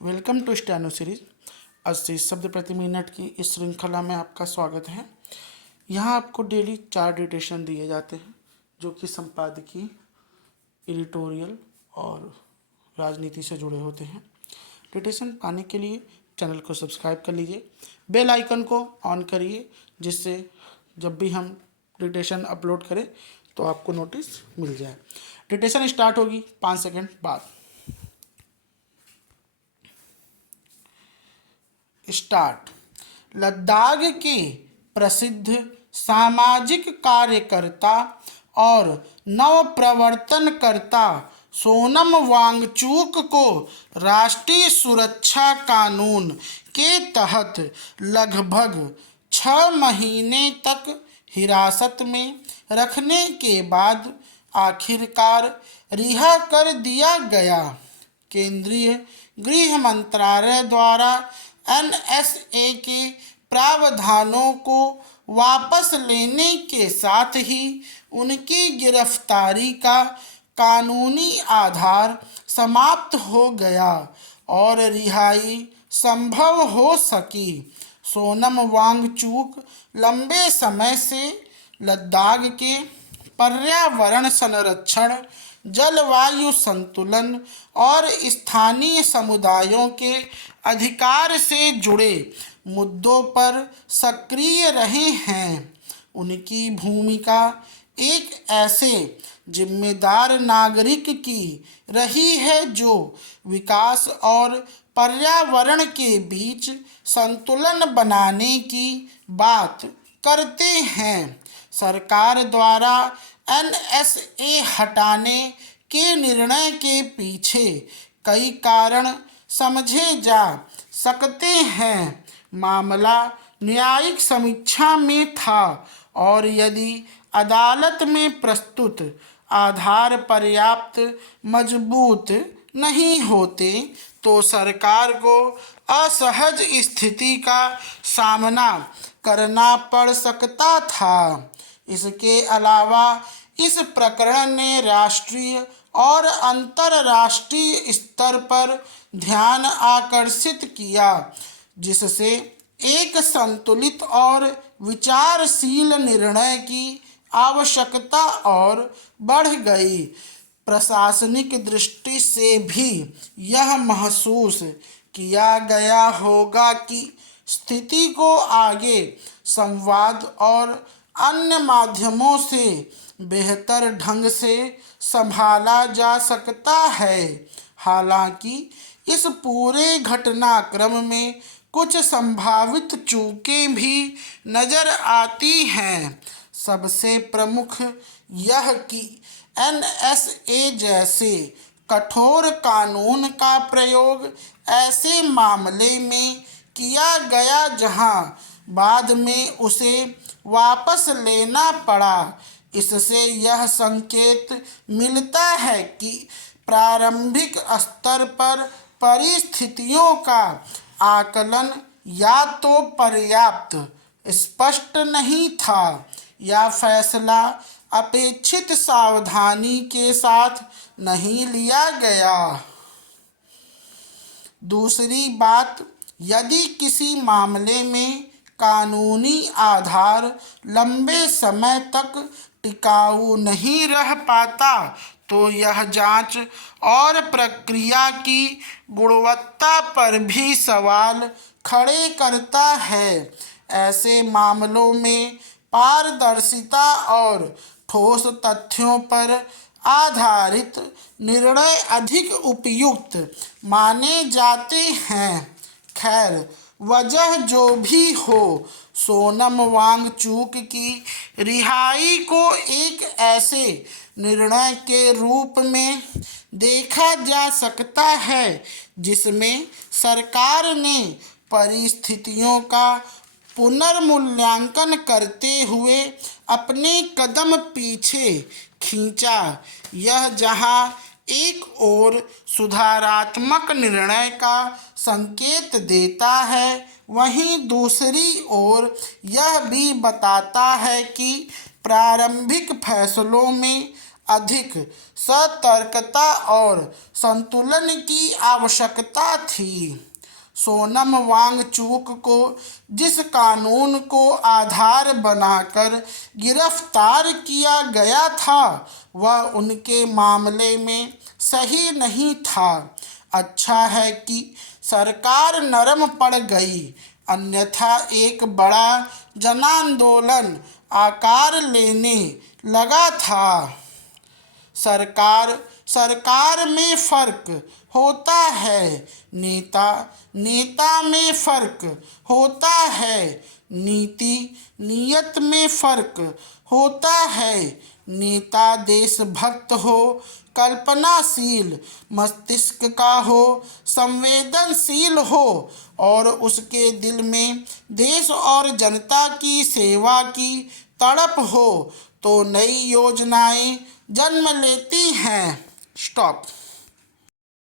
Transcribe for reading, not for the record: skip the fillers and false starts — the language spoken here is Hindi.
Welcome to steno series. 80 शब्द प्रति मिनट की इस श्रृंखला में आपका स्वागत है। यहाँ आपको डेली 4 डिटेशन दिए जाते हैं जो कि संपादकीय, एडिटोरियल और राजनीति से जुड़े होते हैं। डिटेशन पाने के लिए चैनल को सब्सक्राइब कर लीजिए, बेल आइकन को ऑन करिए, जिससे जब भी हम डिटेशन अपलोड करें तो आपको नोटिस मिल जाए। डिटेशन स्टार्ट होगी 5 सेकंड बाद। स्टार्ट। लद्दाख के प्रसिद्ध सामाजिक कार्यकर्ता और नवप्रवर्तनकर्ता सोनम वांगचुक को राष्ट्रीय सुरक्षा कानून के तहत लगभग 6 महीने तक हिरासत में रखने के बाद आखिरकार रिहा कर दिया गया। केंद्रीय गृह मंत्रालय द्वारा एनएसए के प्रावधानों को वापस लेने के साथ ही उनकी गिरफ्तारी का कानूनी आधार समाप्त हो गया और रिहाई संभव हो सकी। सोनम वांगचुक लंबे समय से लद्दाख के पर्यावरण संरक्षण, जलवायु संतुलन और स्थानीय समुदायों के अधिकार से जुड़े मुद्दों पर सक्रिय रहे हैं। उनकी भूमिका एक ऐसे जिम्मेदार नागरिक की रही है जो विकास और पर्यावरण के बीच संतुलन बनाने की बात करते हैं। सरकार द्वारा एनएसए हटाने के निर्णय के पीछे कई कारण समझे जा सकते हैं। मामला न्यायिक समीक्षा में था और यदि अदालत में प्रस्तुत आधार पर्याप्त मजबूत नहीं होते तो सरकार को असहज स्थिति का सामना करना पड़ सकता था। इसके अलावा इस प्रकरण ने राष्ट्रीय और अंतर्राष्ट्रीय स्तर पर ध्यान आकर्षित किया, जिससे एक संतुलित और विचारशील निर्णय की आवश्यकता और बढ़ गई। प्रशासनिक दृष्टि से भी यह महसूस किया गया होगा कि स्थिति को आगे संवाद और अन्य माध्यमों से बेहतर ढंग से संभाला जा सकता है। हालांकि इस पूरे घटनाक्रम में कुछ संभावित चूकें भी नजर आती हैं। सबसे प्रमुख यह कि एनएसए जैसे कठोर कानून का प्रयोग ऐसे मामले में किया गया जहां बाद में उसे वापस लेना पड़ा। इससे यह संकेत मिलता है कि प्रारंभिक स्तर पर परिस्थितियों का आकलन या तो पर्याप्त स्पष्ट नहीं था या फैसला अपेक्षित सावधानी के साथ नहीं लिया गया। दूसरी बात, यदि किसी मामले में कानूनी आधार लंबे समय तक टिकाऊ नहीं रह पाता तो यह जांच और प्रक्रिया की गुणवत्ता पर भी सवाल खड़े करता है। ऐसे मामलों में पारदर्शिता और ठोस तथ्यों पर आधारित निर्णय अधिक उपयुक्त माने जाते हैं। खैर, वजह जो भी हो, सोनम वांगचुक की रिहाई को एक ऐसे निर्णय के रूप में देखा जा सकता है जिसमें सरकार ने परिस्थितियों का पुनर्मूल्यांकन करते हुए अपने कदम पीछे खींचा। यह जहां एक ओर सुधारात्मक निर्णय का संकेत देता है, वहीं दूसरी ओर यह भी बताता है कि प्रारंभिक फैसलों में अधिक सतर्कता और संतुलन की आवश्यकता थी। सोनम वांगचुक को जिस कानून को आधार बनाकर गिरफ्तार किया गया था वह उनके मामले में सही नहीं था। अच्छा है कि सरकार नरम पड़ गई, अन्यथा एक बड़ा जनांदोलन आकार लेने लगा था। सरकार में फर्क होता है, नेता में फर्क होता है, नीयत में फर्क होता है। नेता देशभक्त हो, कल्पनाशील मस्तिष्क का हो, संवेदनशील हो और उसके दिल में देश और जनता की सेवा की तड़प हो तो नई योजनाएं जन्म लेती हैं। स्टॉप।